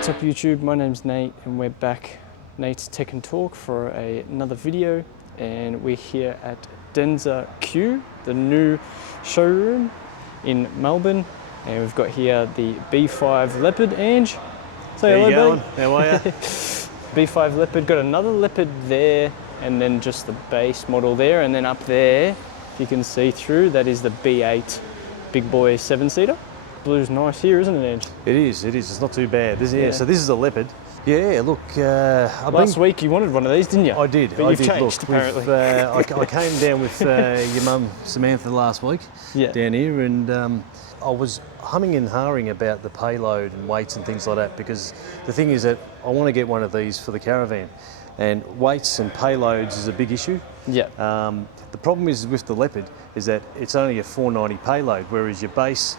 What's up YouTube, my name's Nate and we're back, Nate's Tech and Talk, for another video, and we're here at Denza Kew, the new showroom in Melbourne, and we've got here the B5 Leopard. Ange, say hello, buddy. How are you? B5 Leopard, got another Leopard there, and then just the base model there, and then up there, if you can see through, that is the B8 big boy 7-seater. Blue's nice here, isn't it, Ange? It is. It's not too bad. So this is a Leopard. Yeah, look, last week you wanted one of these, didn't you? I did. But you've changed, apparently. I came down with your mum, Samantha, last week down here, and I was humming and hawing about the payload and weights and things like that, because the thing is that I want to get one of these for the caravan, and weights and payloads is a big issue. Yeah. The problem is with the Leopard is that it's only a 490 payload, whereas your base,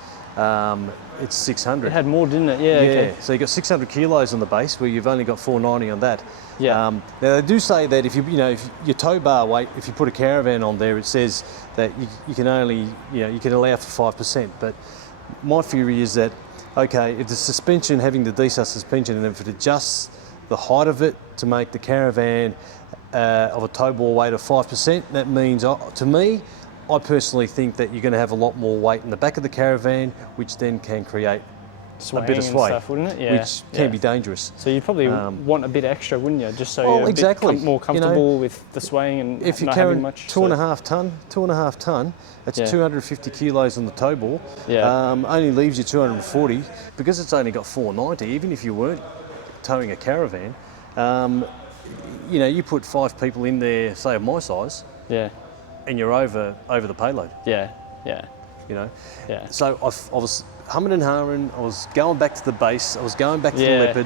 it's 600. It had more, didn't it? Yeah. Okay. So you've got 600 kilos on the base, where you've only got 490 on that. Yeah. Now they do say that if if your tow bar weight, if you put a caravan on there, it says that you can only, you can allow for 5%. But my theory is that, okay, if the suspension, having the DSA suspension, and if it adjusts the height of it to make the caravan of a tow ball weight of 5%, that means, to me, I personally think that you're going to have a lot more weight in the back of the caravan, which then can create Swaying a bit of sway, and stuff, wouldn't it? Yeah. Which can be dangerous. So you'd probably want a bit extra, wouldn't you? Just so you're a bit more comfortable with the swaying and if you're not carrying having much. 2.5 ton, that's 250 kilos on the tow ball. Yeah. Only leaves you 240, because it's only got 490. Even if you weren't towing a caravan, you put 5 people in there, say of my size. Yeah. And you're over the payload. Yeah. Yeah. So I was humming and hawing. I was going back to the base. I was going back to the Leopard.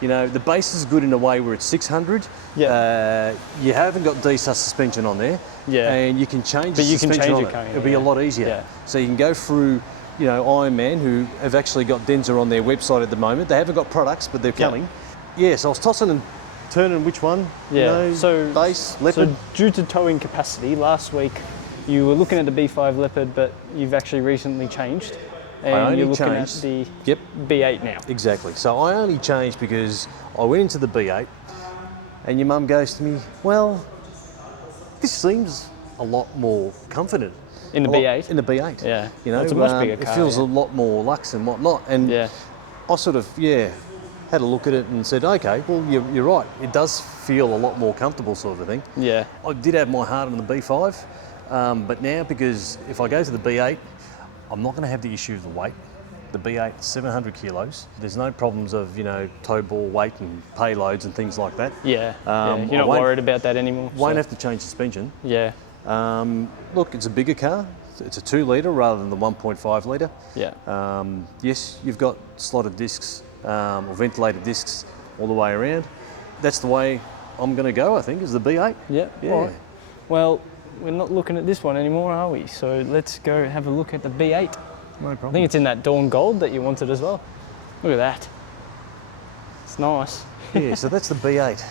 The base is good in a way where it's 600. Yeah. You haven't got DSA suspension on there. Yeah. And you can change the suspension on it. It'll be a lot easier. Yeah. So you can go through, Ironman, who have actually got Denza on their website at the moment. They haven't got products, but they're coming. Yeah. So I was tossing and turning which one. So base, Leopard. So due to towing capacity, last week you were looking at the B5 Leopard, but you've actually recently changed. And you're looking at the B8 now. Exactly. So I only changed because I went into the B8, and your mum goes to me, well, this seems a lot more confident. In the B8? In the B8. Yeah. It's a much bigger car. It feels a lot more luxe and whatnot. And I sort of, had a look at it and said, okay, well, you're right. It does feel a lot more comfortable, sort of a thing. Yeah. I did have my heart on the B5, but now, because if I go to the B8, I'm not going to have the issue of the weight. The B8 is 700 kilos. There's no problems of, tow ball weight and payloads and things like that. Yeah. You're not worried about that anymore. Won't have to change suspension. Yeah. Look, it's a bigger car. It's a 2 litre rather than the 1.5 litre. Yeah. Yes, you've got slotted discs, or ventilated discs all the way around. That's the way I'm going to go, I think, is the B8. Yeah. Right. Well, we're not looking at this one anymore, are we? So let's go have a look at the B8. No problem. I think it's in that dawn gold that you wanted as well. Look at that. It's nice. Yeah, so that's the B8.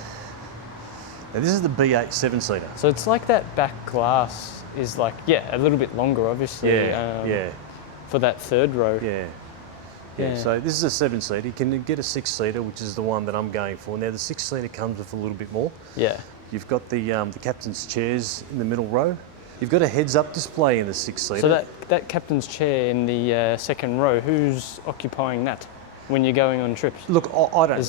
Now this is the B8 7-seater. So it's like that back glass is like, a little bit longer, obviously. For that third row. Yeah, so this is a 7-seater. You can get a 6-seater, which is the one that I'm going for. Now the 6-seater comes with a little bit more. Yeah. You've got the captain's chairs in the middle row. You've got a heads-up display in the 6-seater. So that captain's chair in the second row, who's occupying that when you're going on trips? Look, I don't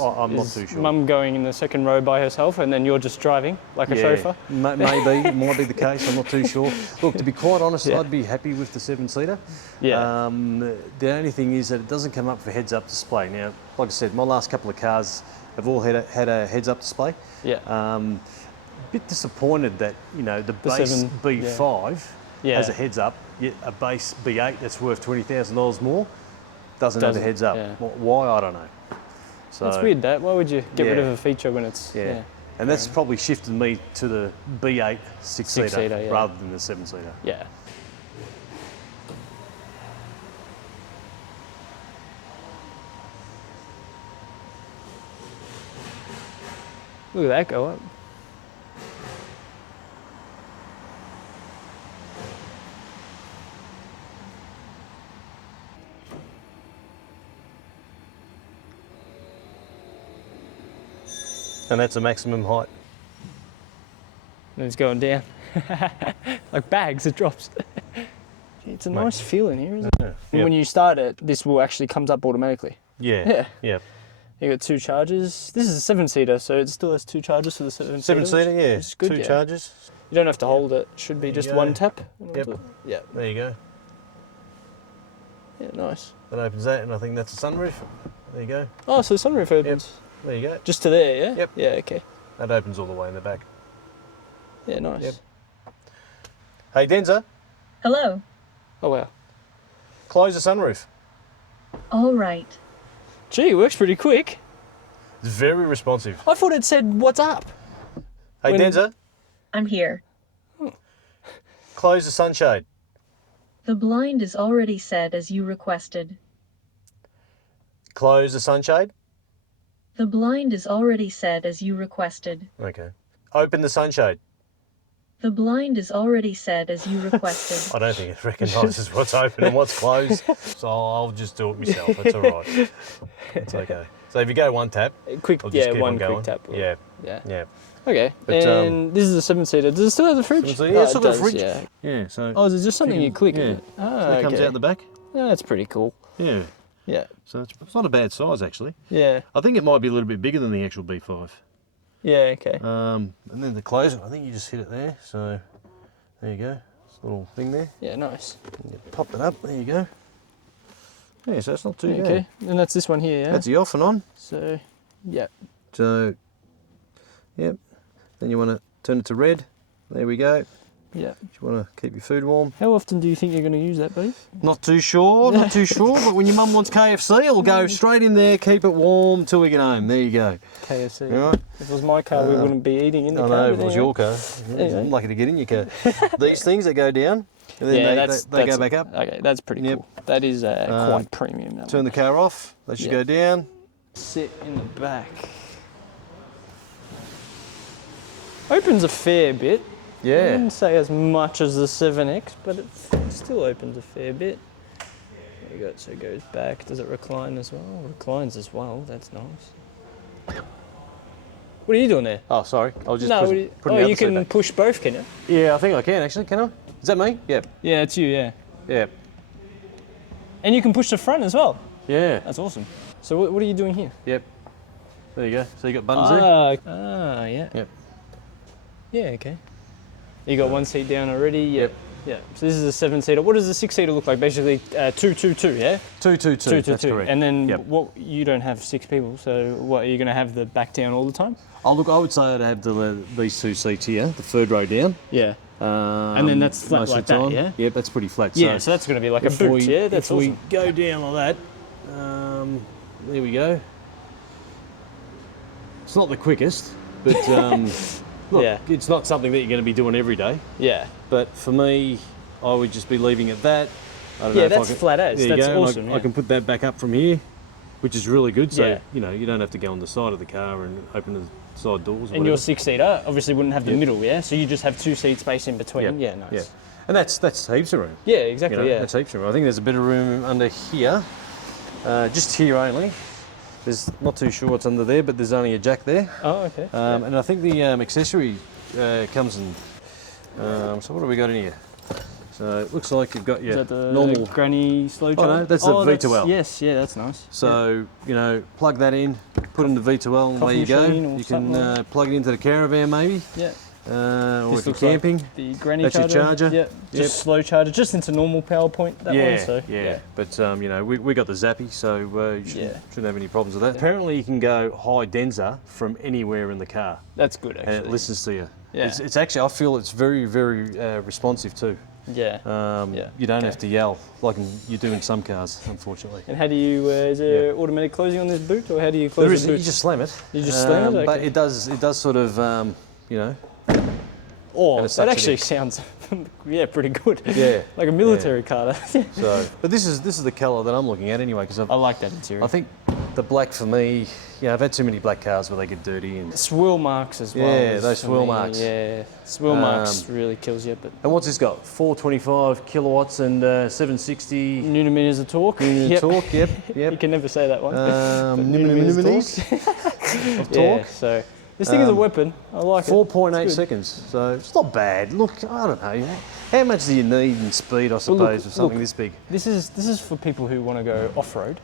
know. I'm not too sure. Mum going in the second row by herself, and then you're just driving like a chauffeur? Maybe. Might be the case. I'm not too sure. Look, to be quite honest, I'd be happy with the 7-seater. Yeah. The only thing is that it doesn't come up for heads-up display. Now, like I said, my last couple of cars have all had a heads-up display. Yeah. Bit disappointed that the base B5 has a heads-up, yet a base B8 that's worth $20,000 more doesn't have a heads-up. Yeah. Why, I don't know. So that's weird. Why would you get rid of a feature when it's And that's probably shifted me to the B8 6-seater rather than the 7-seater. Yeah. Look at that go up. And that's a maximum height. And it's going down. Like bags, it drops. It's a nice feeling here, isn't it? Yeah. And when you start it, this will actually comes up automatically. Yeah. Yeah. You got 2 chargers. This is a 7-seater, so it still has 2 chargers for the 7-seater. 7-seater, yeah. Which is good, 2 chargers. You don't have to hold it. It should be There just you go. one tap. Yep. Yeah. There you go. Yeah, nice. That opens that, and I think that's a sunroof. There you go. Oh, so the sunroof opens. There you go. Just to there, yeah? Yep. Yeah, okay. That opens all the way in the back. Yeah, nice. Yep. Hey, Denza, Hello. Oh, wow. close the sunroof. All right. Gee, it works pretty quick. It's very responsive. I thought it said, what's up? Hey, When- Denza, I'm here. close the sunshade. The blind is already set as you requested. Close the sunshade. The blind is already set as you requested. Okay. Open the sunshade. The blind is already set as you requested. I don't think it recognises what's open and what's closed, so I'll just do it myself. That's all right. It's okay. So if you go one tap, Quick, I'll just yeah, keep one on going. quick tap. Yeah, Yeah. yeah. Okay. But, and this is a 7-seater. Does it still have the fridge? 7-seater, yeah, it's it still got a does, fridge. Yeah. Yeah, so Oh, is it just something you click? yeah. Ah, so it comes okay. out the back. Yeah, that's pretty cool. Yeah, Yeah. so it's not a bad size actually. Yeah. I think it might be a little bit bigger than the actual B5. Yeah, okay. And then the closure, I think you just hit it there. So there you go. It's a little thing there. Yeah, nice. And you pop it up. There you go. Yeah, so it's not too bad. Okay. And that's this one here, yeah? That's the off and on. So, yeah. So, yep. Then you want to turn it to red. There we go. Yeah. If you want to keep your food warm. How often do you think you're going to use that, buddy? Not too sure, not too sure. But when your mum wants KFC, it'll go straight in there, keep it warm till we get home. There you go. KFC. All right. If it was my car, we wouldn't be eating in the I car. know, but if it was anyway. your car. Anyway. I'm lucky to get in your car. These things that go down, and then Yeah, they go back up. Okay, that's pretty Yep. cool. That is quite premium. That Turn one. the car off, they should Yeah. go down. Sit in the back. Opens a fair bit. I Yeah. wouldn't say as much as the 7X, but it still opens a fair bit. There you go, so it goes back. Does it recline as well? Reclines as well, that's nice. What are you doing there? Oh, sorry. I was just No, putting oh, the other you seat can back. push both, can you? Yeah, I think I can actually. Can I? Is that me? Yep. Yeah, it's you, yeah. Yep. And you can push the front as well. Yeah. That's awesome. So what are you doing here? Yep. There you go. So you got buttons there. Yeah. Yep. Yeah, okay. You got one seat down already? Yep. Yeah. So this is a 7-seater. What does the 6-seater look like? Basically, 2-2-2, yeah? 222. That's correct. And then Yep. what? You don't have 6 people, so what? Are you going to have the back down all the time? Oh, look, I would say I'd have these 2 seats here, the third row down. Yeah. And then that's flat most like of the that, time. yeah? Yep, that's pretty flat. Yeah. So that's going to be like a if boot, we, yeah? That's if we awesome. go down like that, there we go. It's not the quickest, but look, Yeah. it's not something that you're going to be doing every day. Yeah. But for me, I would just be leaving it that. I don't know Yeah, if I that's can, flat as. there you That's go, and awesome. I can put that back up from here, which is really good. So Yeah. you don't have to go on the side of the car and open the side doors. Or And your whatever. 6-seater obviously wouldn't have the Yep. middle, yeah? So you just have 2 seat space in between. Yep. Yeah, nice. Yeah, and that's heaps of room. Yeah, exactly, You know, yeah. That's heaps of room. I think there's a bit of room under here, just here only. There's not too sure what's under there, but there's only a jack there. Oh, okay. And I think the accessory comes in. So what have we got in here? So it looks like you've got your Is that the normal. granny slow Oh, charger? no, that's the V2L. Yes, yeah, that's nice. So plug that in, put in the V2L, and away Coffee you go. machine or You something can like plug it into the caravan maybe, Yeah. or This if you're looks like camping. the granny That's your charger. charger. Yeah, Yep. just slow charger, just into normal power point, that yeah, one, so. yeah. But we got the Zappy, so you shouldn't have any problems with that. Yeah. Apparently, you can go high Denza from anywhere in the car, That's good, actually. and it listens to you. Yeah. It's actually, I feel it's very, very responsive too. Yeah. You don't okay. have to yell like you do in some cars, unfortunately. And how do you, is there automatic closing on this boot, or how do you close There is, the boot? you just slam it. You just slam it? But Okay. it does sort of, Oh, and it that sucks it actually in. sounds, yeah, pretty good. Yeah. Like a military car. So, but this is the colour that I'm looking at anyway, because I like that interior. I think the black for me, I've had too many black cars where they get dirty and. Swirl marks as well. Yeah, is those for swirl me, marks. Yeah, swirl marks really kills you, but And what's this got? 425 kilowatts and 760 Newton meters of torque. Newton Yep. torque. Yep, You yep. can never say that one. But Newton millimeters millimeters of Yeah, torque. so This thing is a weapon. I like it. 4.8 seconds, so it's not bad. Look, I don't know. How much do you need in speed, I suppose, with something this big? This is for people who want to go off-road.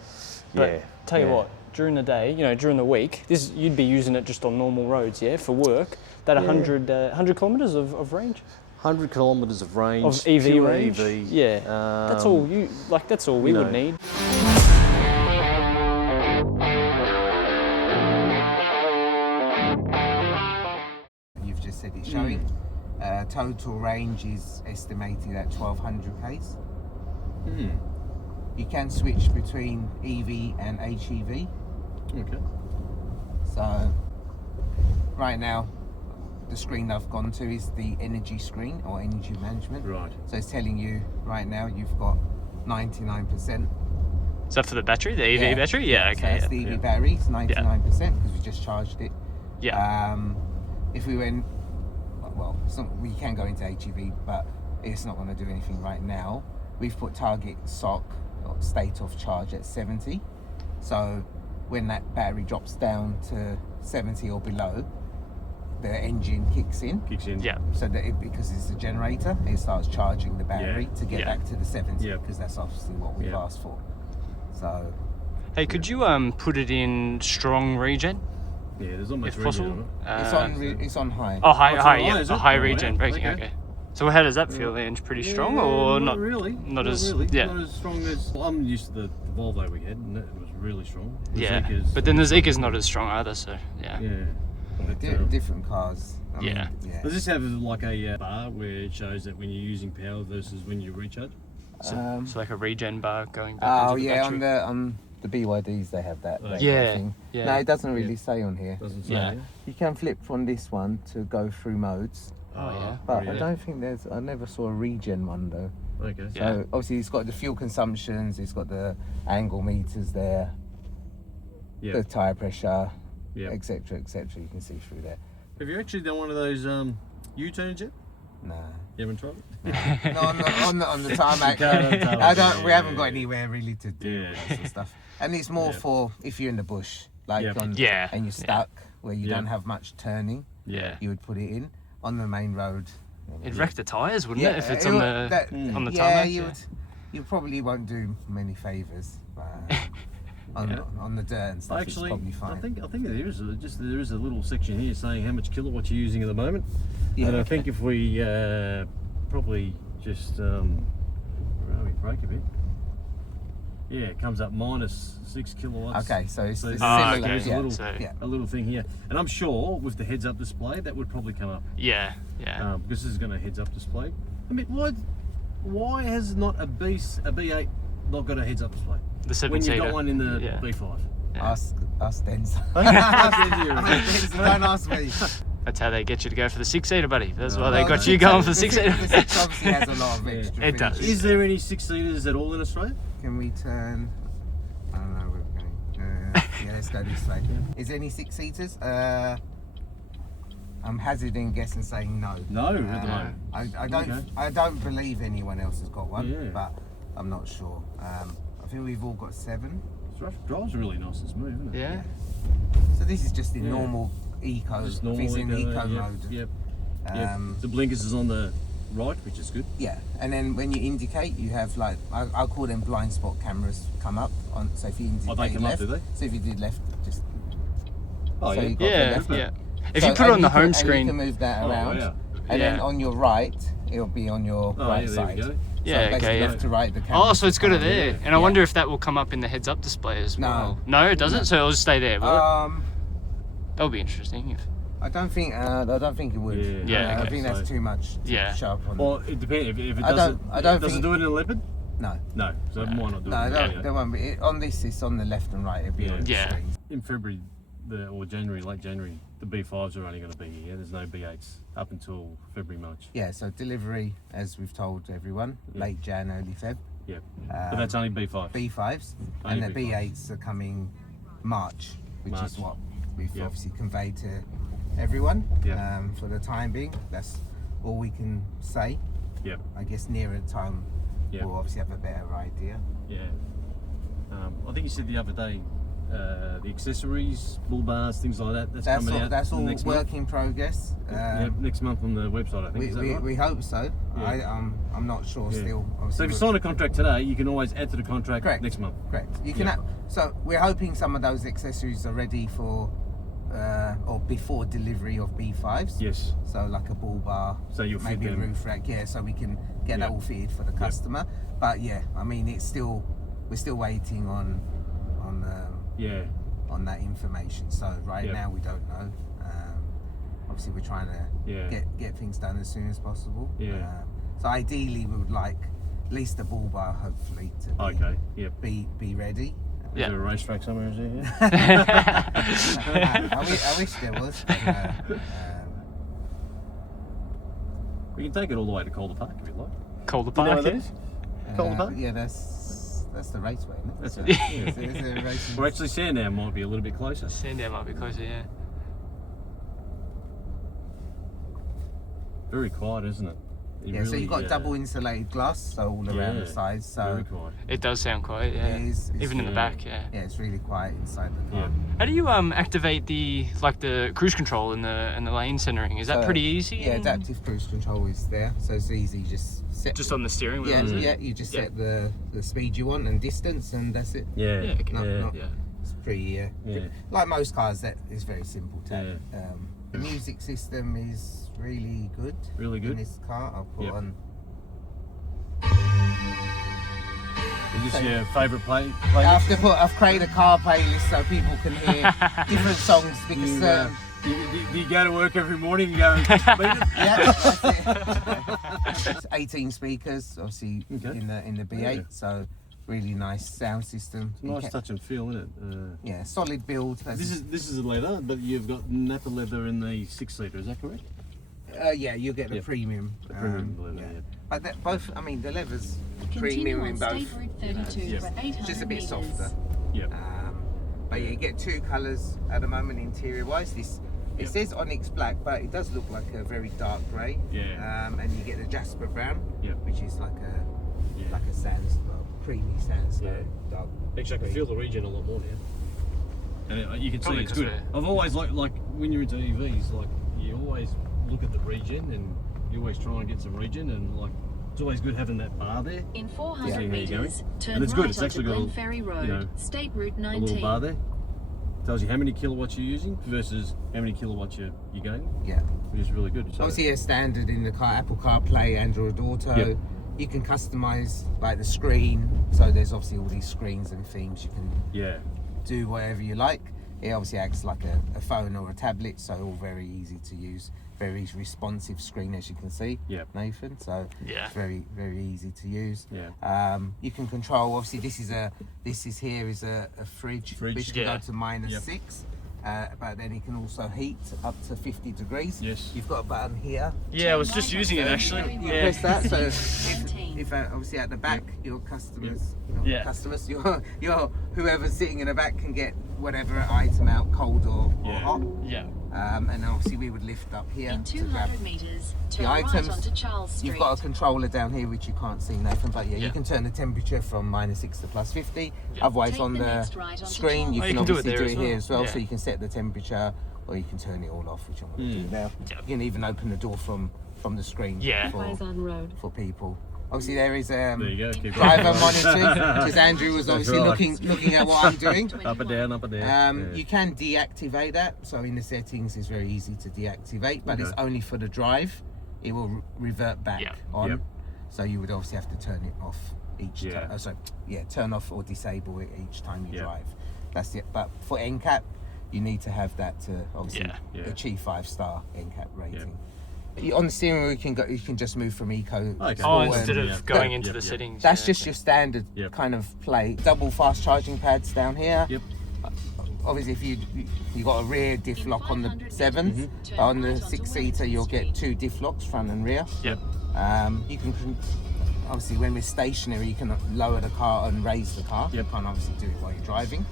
But tell you what, during the day, you know, during the week, you'd be using it just on normal roads, yeah, for work. That 100 kilometres of range. 100 kilometres of range. Of EV range. EV. Yeah, that's all that's all we would need. You've just said it's showing. Total range is estimated at 1200 k's. You can switch between EV and HEV. Okay. So right now, the screen I've gone to is the energy screen or energy management. Right. So it's telling you right now you've got 99%. Is that for the battery, the EV battery? Yeah, okay. So that's the EV battery, it's 99% because we just charged it. Yeah. If we went, well, we can go into HEV, but it's not going to do anything right now. We've put target SOC, or state of charge, at 70. So when that battery drops down to 70 or below, the engine kicks in. Yeah. So that because it's a generator, it starts charging the battery to get back to the 70, because that's obviously what we've asked for. So. Hey, could you put it in strong regen? Yeah, there's not much if possible. It's on high. Oh, high, is it? high regen braking. Okay. So how does that feel, Ange? Pretty strong or not? Really. Not as really. Yeah. Not as strong as. Well, I'm used to the Volvo we had, and it was really strong. But then the Zeeker's not as strong either. So yeah. Different cars. I mean, Does this have like a bar where it shows that when you're using power versus when you recharge? So like a regen bar going back into the battery. on the BYDs they have that. Yeah. No, it doesn't really say on here. Doesn't say. Yeah. You can flip from this one to go through modes. Oh yeah. But I don't think I never saw a regen one though. Okay. So obviously it's got the fuel consumptions, it's got the angle meters there, the tyre pressure, etc., etc. You can see through there. Have you actually done one of those U-turns yet? No. You haven't tried it? No, on the tarmac. We haven't got anywhere really to do that sort of stuff. And it's more for if you're in the bush, like and you're stuck where you don't have much turning. Yeah. You would put it in on the main road. It'd wreck the tyres, wouldn't it? If it's on the tarmac. You probably won't do many favours. On the dirt and stuff, Actually, it's probably fine. I think there is a little section here saying how much kilowatts you're using at the moment. And I think if we probably just break a bit. Yeah, it comes up minus 6 kilowatts. Okay, so it's similar. There's a little thing here, and I'm sure with the heads-up display that would probably come up. Yeah. Because this is going to heads-up display. I mean, why has not a B8 not got a heads-up display? The 7-seater. When you got one in the B5. Ask Denza. Don't ask me. That's how they get you to go for the 6-seater, buddy. That's why they got you going for the 6-seater. The 6 obviously has a lot of extra. It does. Is there any 6-seaters at all in Australia? Can we turn? I don't know where we're going. Let's go this way. Is there any 6-seaters? I'm hazarding guess and saying no. No, at the moment. I don't believe anyone else has got one, but I'm not sure. I think we've all got 7. It drives really nice and smooth, isn't it? Yeah. So this is just in normal eco. Just normal it's in eco mode. mode. Yep. The blinkers is on the right, which is good. Yeah, and then when you indicate, you have like I call them blind spot cameras come up on. So if you indicate they come left, up, do they? So if you did left, just. If so you put it on the home screen, you can move that around, and then on your right, it'll be on your right side. There we go. So left to right, the camera. Oh, so it's got it there. And I wonder if that will come up in the heads-up display as well. No, it doesn't. So it'll just stay there. That'll be interesting. I don't think it would. I think that's too much to show up on. Well, it depends. If it doesn't do it in a Leopard? No. So it might not do it. No, there won't be. On this, it's on the left and right. It'll be on the screen. In February, or January, late January, the B5s are only going to be here. There's no B8s up until February, March. Yeah, so delivery, as we've told everyone, late Jan, early Feb. Yeah, but that's only B5s. B5s, and the B8s are coming March, which is what we've obviously conveyed to everyone. For the time being, that's all we can say. I guess nearer time, we'll obviously have a better idea. I think you said the other day, the accessories, bull bars, things like that. That's coming out. That's all next work month. in progress. Next month on the website, I think. Is that right? We hope so. Yeah. I'm not sure still. So if you sign a contract today, you can always add to the contract next month. Correct. You can. So we're hoping some of those accessories are ready for or before delivery of B5s. Yes. So like a bull bar, So you'll maybe fit a them. roof rack. Yeah. So we can get that all fitted for the customer. But yeah, I mean, we're still waiting on that information. So right now we don't know. Obviously, we're trying to get things done as soon as possible. Yeah. So ideally, we would like at least the bull bar, hopefully, to be ready. Is there a racetrack somewhere? Is there? I wish there was. But, we can take it all the way to Calder Park if you like. Calder Do you know Park. where that is? Calder Park? Yeah, that's the raceway, isn't it? That's So, it. is there a racing? Or actually, Sandown might be a little bit closer. Sandown might be closer, yeah. Very quiet, isn't it? So you've got double insulated glass, so all around the sides. So very quiet. It does sound quiet, yeah. it's Even in the back, yeah. Yeah, it's really quiet inside the car. How do you activate the cruise control and the lane centering? Is that pretty easy? Yeah, adaptive cruise control is there, so it's easy. Just on the steering wheel. is it? you just set the speed you want and distance, and that's it. Yeah. Yeah, okay. It's pretty like most cars. That is very simple to have. The music system is really good. Really good. In this car, I'll put on. Is this your favourite playlist? I've created a car playlist so people can hear different songs because. Do you go to work every morning and go beat it? Yeah, that's it. It's 18 speakers, obviously in the B8, so really nice sound system. It's a nice touch and feel, isn't it? Yeah, solid build. This is a leather, but you've got Napa leather in the 6-seater. Is that correct? Yeah, you get the premium. The premium leather. But both, I mean, the leather's premium in both. It's just a bit softer. Yeah. But yeah, you get two colours at the moment interior-wise. It says Onyx Black, but it does look like a very dark grey. Yeah. And you get the Jasper Brown, Yeah. which is like a sandstone, creamy sandstone. Dark. Actually, I can feel the regen a lot more now. And you can see Probably it's good. 'cause I've always like when you're into EVs, like you always look at the regen and you always try and get some regen, and like it's always good having that bar there. In 400 Yeah. meters, turn And it's right good. It's onto actually got Glen Ferry Road, State Route a 19. little bar there. Tells you how many kilowatts you're using versus how many kilowatts you're getting, Yeah. which is really good. So, Obviously, a standard in the car, Apple CarPlay, Android Auto. Yep. You can customize like the screen. So there's obviously all these screens and themes. You can do whatever you like. It obviously acts like a phone or a tablet, so all very easy to use. Very responsive screen, as you can see, Nathan. So it's very, very easy to use. Yeah. You can control. Obviously, this is a fridge which can go to -6. But then it can also heat up to 50 degrees. Yes. You've got a button here. Yeah, I was just using it actually. You press that, so if obviously at the back, your customers, your whoever's sitting in the back can get whatever item out, cold or hot. Yeah. And obviously we would lift up here In to grab 200 meters, turn the right items. onto Charles Street. You've got a controller down here which you can't see, Nathan, but you can turn the temperature from -6 to +50. Otherwise, Take on the the next right onto screen, you Charles can you can do it obviously there do as it here well. as well. Yeah. So you can set the temperature, or you can turn it all off, which I'm going to do now. You can even open the door from the screen Faison Road. for people. Obviously, there is There you go. Keep driver monitoring, because Andrew was obviously right. looking at what I'm doing. Up and down, up and down. You can deactivate that, so in the settings it's very easy to deactivate, but it's only for the drive. It will revert back on. Yep. So you would obviously have to turn it off each time. Turn off or disable it each time you drive. That's it. But for NCAP, you need to have that to obviously achieve 5-star NCAP rating. On the steering wheel, you can just move from eco. Instead of going into the settings. That's just your standard kind of play. Double fast charging pads down here. Yep. Obviously, if you got a rear diff lock on the 7s, on the 6-seater you'll get 2 diff locks, front and rear. Yep. You can obviously, when we're stationary, you can lower the car and raise the car. You can't obviously do it while you're driving.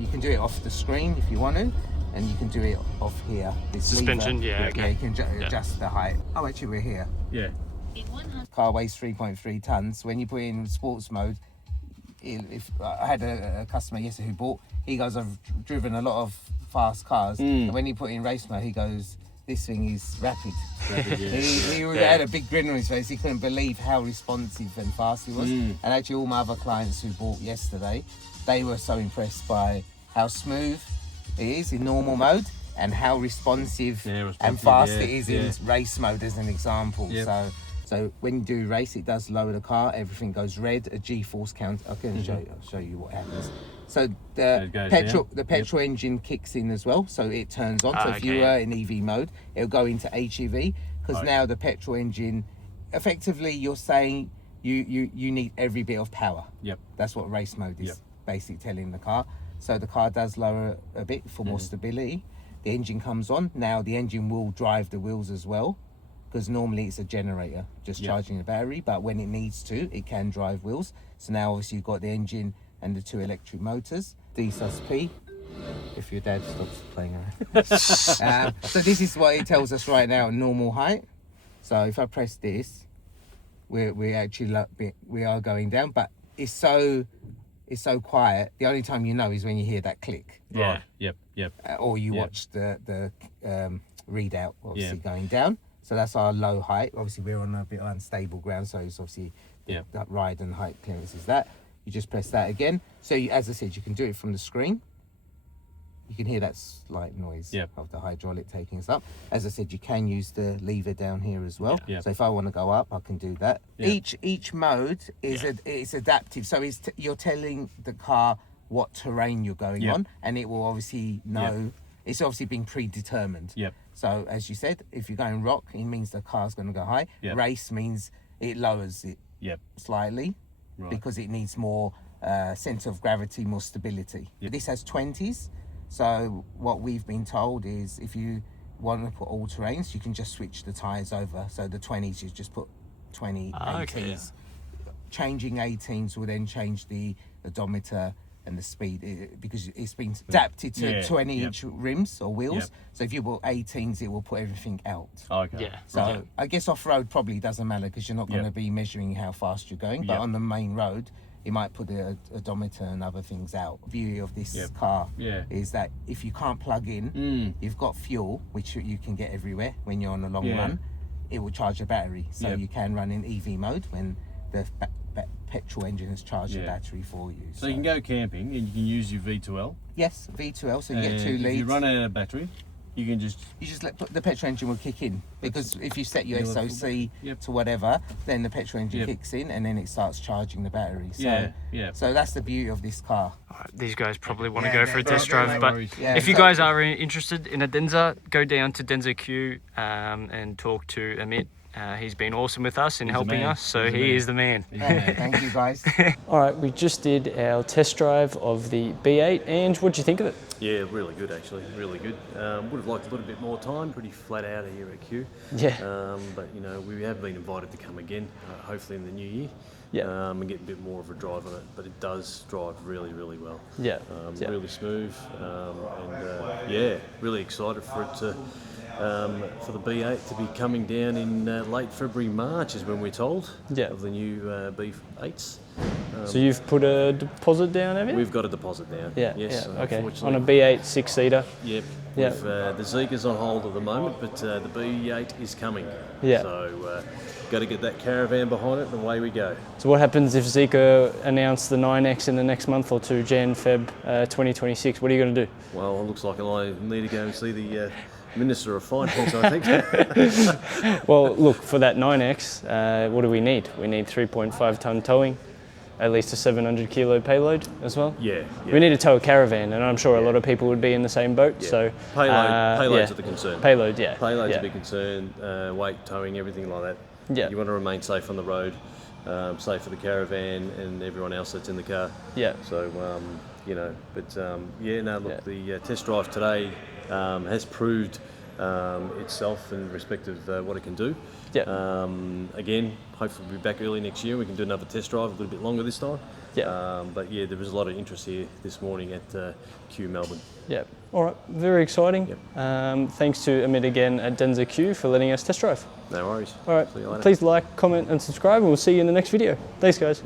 You can do it off the screen if you want to, and you can do it off here. This suspension, lever. Yeah, you can adjust the height. Oh, actually, we're here. Yeah. Car weighs 3.3 tons. When you put it in sports mode, if I had a customer yesterday who bought, he goes, I've driven a lot of fast cars, and when he put in race mode, he goes, this thing is rapid. He had a big grin on his face. He couldn't believe how responsive and fast he was. And actually all my other clients who bought yesterday, they were so impressed by how smooth it is in normal mode and how responsive and fast it is in race mode, as an example. So when you do race, it does lower the car, everything goes red, a G-force count. I can show you what happens. So the petrol engine kicks in as well, so it turns on. So if you were in EV mode, it'll go into HEV, because now the petrol engine, effectively you're saying you need every bit of power. That's what race mode is basically telling the car. So the car does lower a bit for more stability. The engine comes on. Now the engine will drive the wheels as well, because normally it's a generator just charging the battery, but when it needs to, it can drive wheels. So now obviously you've got the engine and the 2 electric motors. D sus P, if your dad stops playing around. So this is what it tells us right now, normal height. So if I press this, we are going down, but it's so quiet. The only time you know is when you hear that click. Or you watch the readout obviously going down. So that's our low height. Obviously we're on a bit unstable ground, so it's obviously that ride and height clearance is that. You just press that again. So as I said, you can do it from the screen. You can hear that slight noise of the hydraulic taking us up. As I said, you can use the lever down here as well. So if I want to go up, I can do that. Each mode is it's adaptive. So you're telling the car what terrain you're going on, and it will obviously know. It's obviously been predetermined. So as you said, if you're going rock, it means the car's going to go high. Race means it lowers it slightly. Because it needs more center of gravity, more stability. This has 20s, so what we've been told is if you want to put all terrains, you can just switch the tyres over. So the 20s, you just put 20 18s. Changing 18s will then change the odometer and the speed, because it's been adapted to 20-inch rims or wheels. So if you put 18s, it will put everything out. So I guess off-road probably doesn't matter, because you're not going to be measuring how fast you're going, but on the main road, it might put the odometer and other things out. The beauty of this car is that if you can't plug in, you've got fuel, which you can get everywhere when you're on a long run. It will charge the battery, so you can run in EV mode when the petrol engine has charged the battery for you. So you can go camping and you can use your V2L. Yes, V2L, so you get 2 leads. If you run out of battery, you can just... the petrol engine will kick in, because if you set your SOC to whatever, then the petrol engine kicks in and then it starts charging the battery. So, so that's the beauty of this car. These guys probably want to go for a test drive, but if you guys are interested in a Denza, go down to Denza Kew and talk to Amit. He's been awesome with us in helping us, so he is the man. Thank you guys. All right, we just did our test drive of the B8, and what do you think of it? Yeah, really good actually, really good. Would have liked a little bit more time, pretty flat out here at Kew. But you know, we have been invited to come again, hopefully in the new year. And get a bit more of a drive on it, but it does drive really, really well. Really smooth, and really excited for it to, for the B8 to be coming down in late February, March is when we're told, of the new B8s. So you've put a deposit down, have you? We've got a deposit down. Yes. Okay. On a B8 6-seater. The Zeeker's on hold at the moment, but the B8 is coming. So got to get that caravan behind it and away we go. So what happens if Zeeker announce the 9X in the next month or two, Jan, Feb 2026? What are you going to do? Well, it looks like I need to go and see the Minister of Finance, I think. Well, look, for that 9X, what do we need? We need 3.5 tonne towing, at least a 700 kilo payload as well. We need to tow a caravan, and I'm sure a lot of people would be in the same boat. So payloads are the concern. Payloads a big concern. Weight, towing, everything like that. You want to remain safe on the road, safe for the caravan and everyone else that's in the car. So you know, but the test drive today has proved itself in respect of what it can do. Again, hopefully we'll be back early next year. We can do another test drive a little bit longer this time. But there was a lot of interest here this morning at Kew Melbourne. All right, very exciting. Thanks to Amit again at Denza Kew for letting us test drive. No worries. All right, please like, comment and subscribe, and we'll see you in the next video. Thanks, guys.